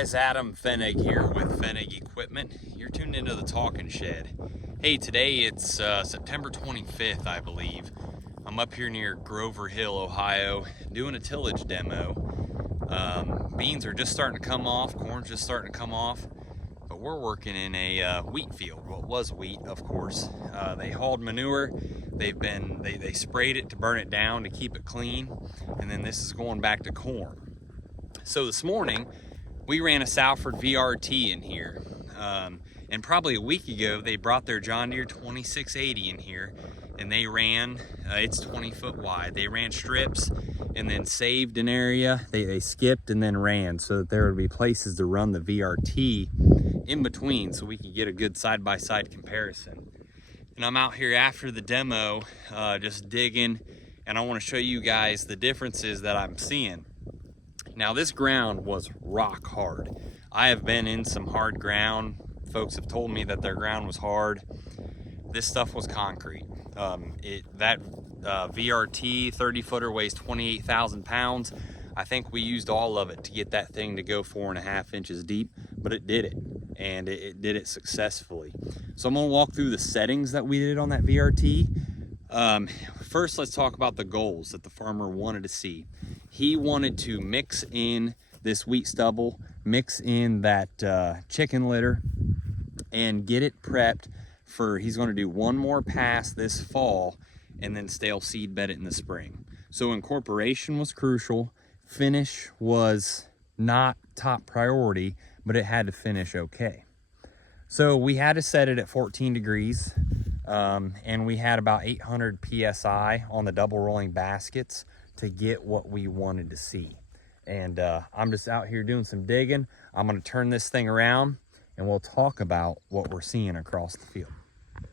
guys, Adam Fenig here with Fenig Equipment. You're tuned into the Talking Shed. Hey, today it's September 25th, I believe. I'm up here near Grover Hill, Ohio, doing a tillage demo. Beans are just starting to come off, corn's just starting to come off, but we're working in a wheat field. Well, it was wheat, of course. They hauled manure. They sprayed it to burn it down to keep it clean, and then this is going back to corn. So this morning, we ran a Salford VRT in here, and probably a week ago, they brought their John Deere 2680 in here, and they ran, it's 20 foot wide. They ran strips and then saved an area. They skipped and then ran so that there would be places to run the VRT in between so we could get a good side-by-side comparison. And I'm out here after the demo, just digging, and I want to show you guys the differences that I'm seeing. Now, this ground was rock hard. I have been in some hard ground. Folks have told me that their ground was hard. This stuff was concrete. That VRT 30-footer weighs 28,000 pounds. I think we used all of it to get that thing to go 4.5 inches deep, but it did it, and it did it successfully. So I'm gonna walk through the settings that we did on that VRT. First, let's talk about the goals that the farmer wanted to see. He wanted to mix in this wheat stubble, mix in that chicken litter, and get it prepped for, he's going to do one more pass this fall and then stale seed bed it in the spring. So incorporation was crucial. Finish was not top priority, but it had to finish okay. So we had to set it at 14 degrees. And we had about 800 PSI on the double rolling baskets to get what we wanted to see. And I'm just out here doing some digging. I'm gonna turn this thing around and we'll talk about what we're seeing across the field.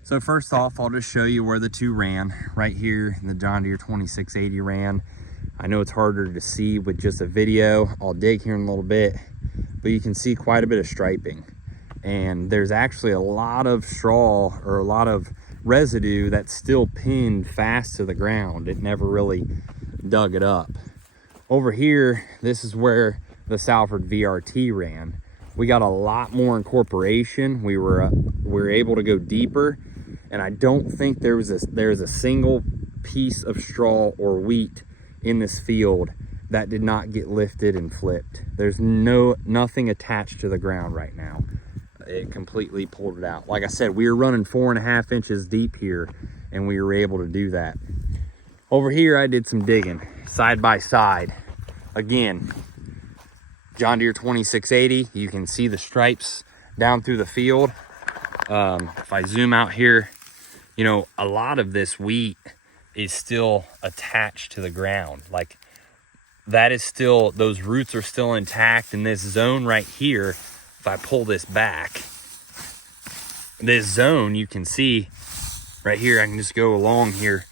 So first off, I'll just show you where the two ran. Right here, the John Deere 2680 ran. I know it's harder to see with just a video. I'll dig here in a little bit, but you can see quite a bit of striping. And there's actually a lot of straw or a lot of residue that's still pinned fast to the ground. It never really dug it up. Over here, this is where the Salford VRT ran. We got a lot more incorporation. We were able to go deeper, and I don't think there's a single piece of straw or wheat in this field that did not get lifted and flipped. There's nothing attached to the ground right now. It completely pulled it out. Like I said, we were running 4.5 inches deep here, and we were able to do that. Over here, I did some digging side by side. Again, John Deere 2680, you can see the stripes down through the field. If I zoom out here, you know, a lot of this wheat is still attached to the ground. Like, that is still, those roots are still intact in this zone right here. If I pull this back, this zone, you can see right here, I can just go along here,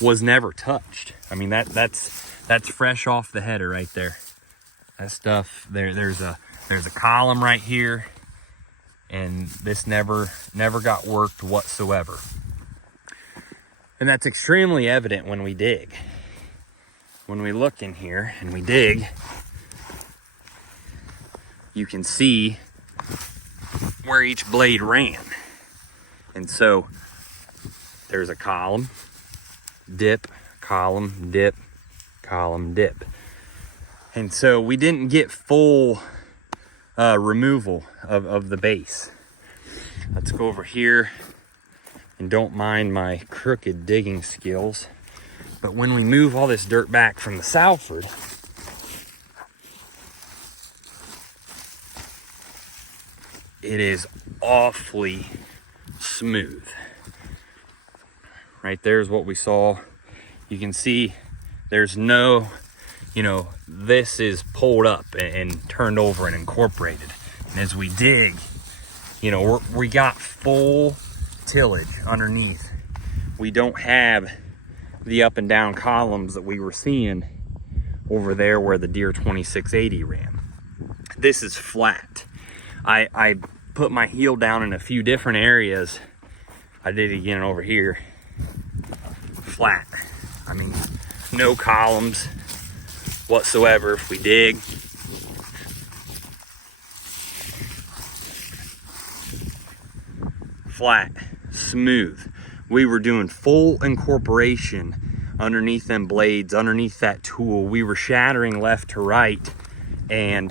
was never touched. I mean, that's fresh off the header right there. That stuff, there's a column right here, and this never got worked whatsoever. And that's extremely evident when we dig. When we look in here and we dig, you can see where each blade ran. And so there's a column, dip, column, dip, column, dip. And so we didn't get full removal of the base. Let's go over here, and don't mind my crooked digging skills. But when we move all this dirt back from the Salford, it is awfully smooth. Right there's what we saw. You can see there's no, you know, this is pulled up and turned over and incorporated. And as we dig, you know, we got full tillage underneath. We don't have the up and down columns that we were seeing over there where the Deere 2680 ran. This is flat. I put my heel down in a few different areas. I did it again over here. Flat. I mean, no columns whatsoever. If we dig, flat, smooth. We were doing full incorporation underneath them blades, underneath that tool. We were shattering left to right, and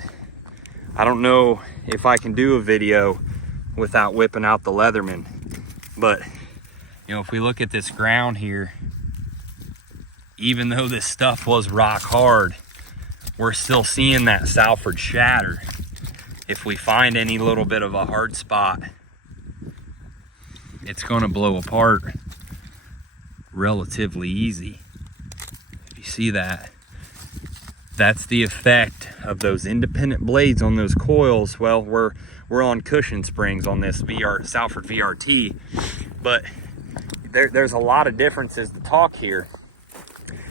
I don't know if I can do a video without whipping out the Leatherman, but you know, if we look at this ground here, even though this stuff was rock hard, we're still seeing that Salford shatter. If we find any little bit of a hard spot, it's gonna blow apart relatively easy. If you see that, that's the effect of those independent blades on those coils. Well, we're on cushion springs on this Salford VRT, but there's a lot of differences to talk here.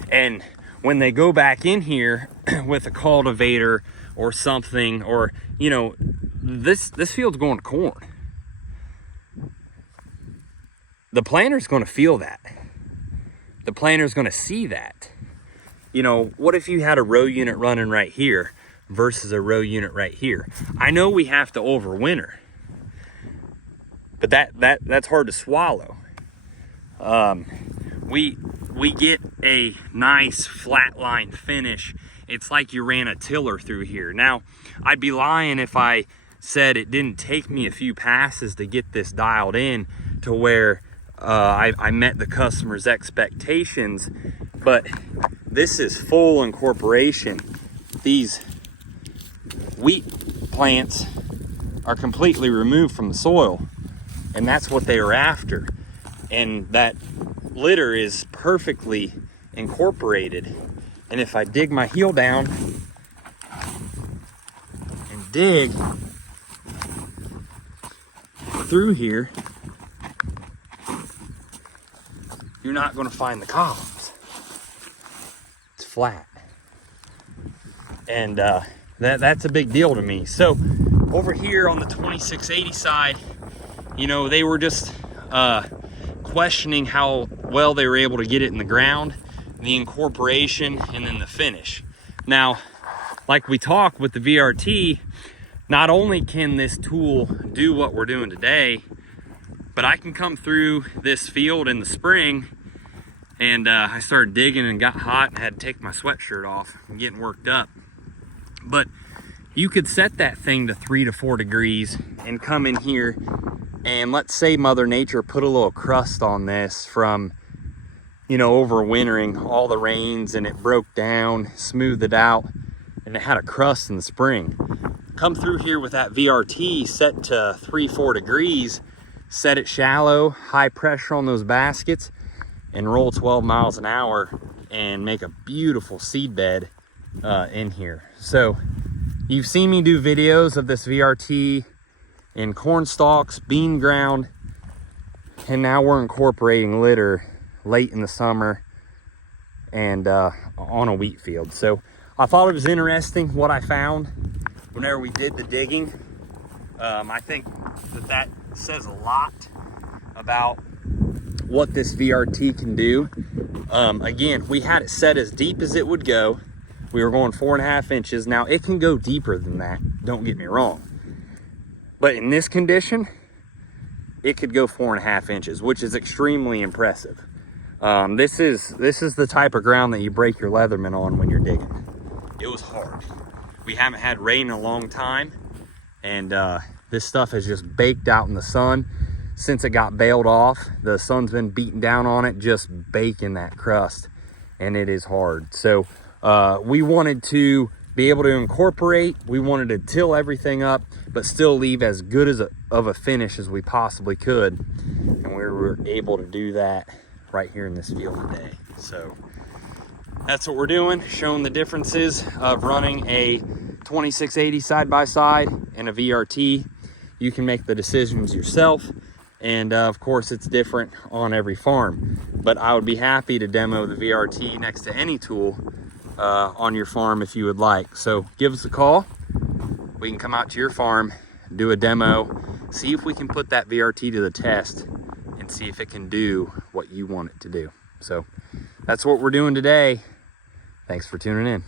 And when they go back in here with a cultivator or something, or you know, this field's going to corn, the planter's going to feel that. The planter's going to see that. You know, what if you had a row unit running right here versus a row unit right here? I know we have to overwinter, but that's hard to swallow. We get a nice flat line finish. It's like you ran a tiller through here. Now, I'd be lying if I said it didn't take me a few passes to get this dialed in to where I met the customer's expectations, but this is full incorporation. These wheat plants are completely removed from the soil, and that's what they are after. And that litter is perfectly incorporated. And if I dig my heel down and dig through here, you're not going to find the columns. It's flat. And that's a big deal to me. So over here on the 2680 side, you know, they were just questioning how well they were able to get it in the ground, the incorporation, and then the finish. Now, like we talked with the VRT, not only can this tool do what we're doing today, but I can come through this field in the spring, and I started digging and got hot and had to take my sweatshirt off and getting worked up. But you could set that thing to 3 to 4 degrees and come in here, and let's say Mother Nature put a little crust on this from, you know, overwintering all the rains, and it broke down, smoothed it out, and it had a crust in the spring. Come through here with that VRT set to 3-4 degrees, set it shallow, high pressure on those baskets, and roll 12 miles an hour and make a beautiful seed bed in here. So you've seen me do videos of this VRT in corn stalks, bean ground, and now we're incorporating litter late in the summer and on a wheat field. So I thought it was interesting what I found whenever we did the digging. I think that says a lot about what this VRT can do. Again, we had it set as deep as it would go. We were going 4.5 inches. Now it can go deeper than that, don't get me wrong. But in this condition, it could go 4.5 inches, which is extremely impressive. This is the type of ground that you break your Leatherman on when you're digging. It was hard. We haven't had rain in a long time, and this stuff has just baked out in the sun. Since it got baled off, the sun's been beating down on it, just baking that crust, and it is hard. So we wanted to be able to incorporate, we wanted to till everything up, but still leave as good of a finish as we possibly could. And we were able to do that right here in this field today. So that's what we're doing, showing the differences of running a 2680 side by side and a VRT. You can make the decisions yourself. And of course it's different on every farm, but I would be happy to demo the VRT next to any tool on your farm if you would like. So give us a call. We can come out to your farm, do a demo, see if we can put that VRT to the test and see if it can do what you want it to do. So that's what we're doing today. Thanks for tuning in.